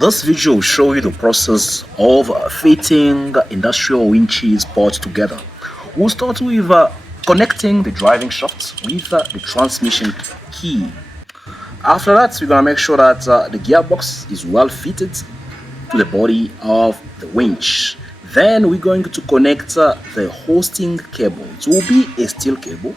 This video will show you the process of fitting industrial winches parts together. We'll start with connecting the driving shaft with the transmission key. After that, we're going to make sure that the gearbox is well fitted to the body of the winch. Then we're going to connect the hosting cable. It will be a steel cable.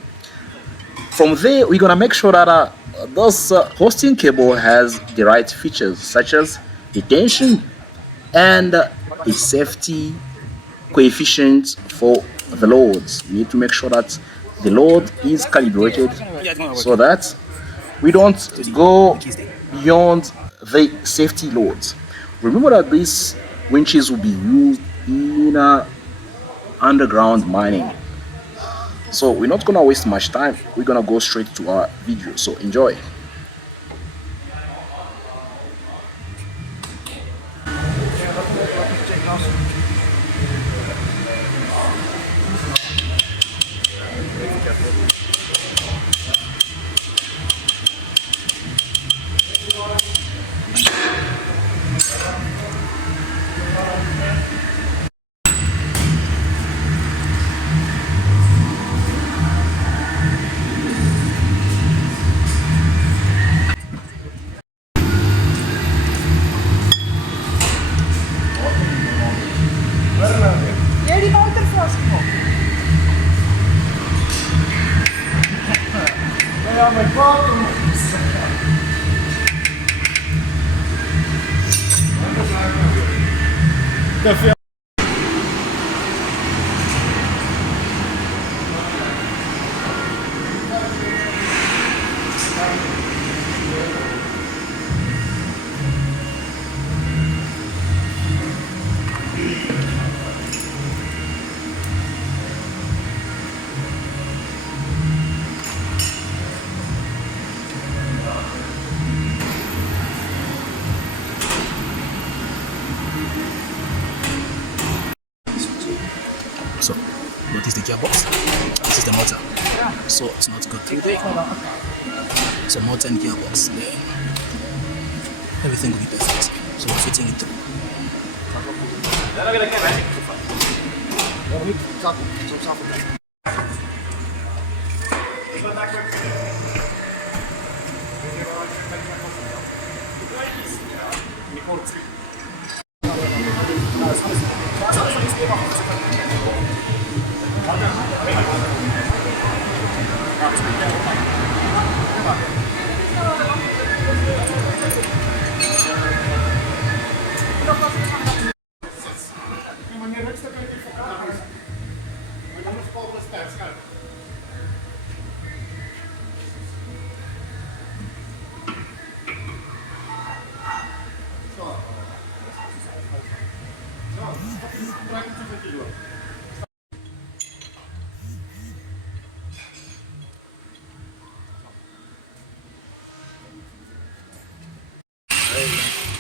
From there, we're going to make sure that this hosting cable has the right features such as the tension and a safety coefficient for the loads. We need to make sure that the load is calibrated so that we don't go beyond the safety loads. Remember that these winches will be used in underground mining. So we're not gonna waste much time. We're gonna go straight to our video. So enjoy. So, what is the gearbox? This is the motor. So, it's not good. So, motor and gearbox there. Everything will be perfect. So, we're fitting it through.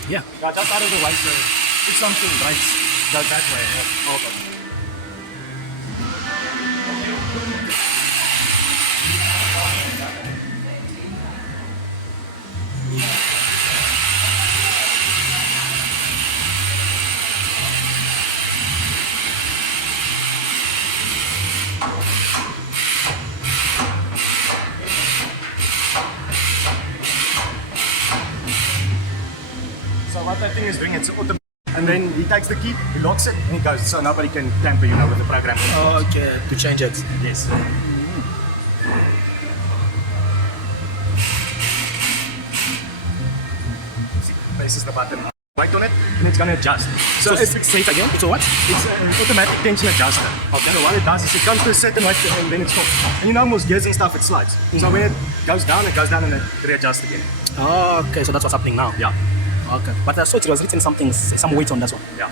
Yeah. Just out of the way, so it's something right that way. Yeah. Okay. So what that thing is doing, it's automatic, and then he takes the key, he locks it, and he goes, so nobody can tamper, with the program. Oh, okay, to change it. Yes. See, places the button right on it, and it's going to adjust. So it's safe again. So what? It's an automatic tension adjuster. Okay. So what it does is it comes to a certain height and then it stops. And most gears and stuff, it slides. So when it goes down, and it readjusts again. Oh, okay, so that's what's happening now. Yeah. Okay, but so it was written some weight on that one. Yeah.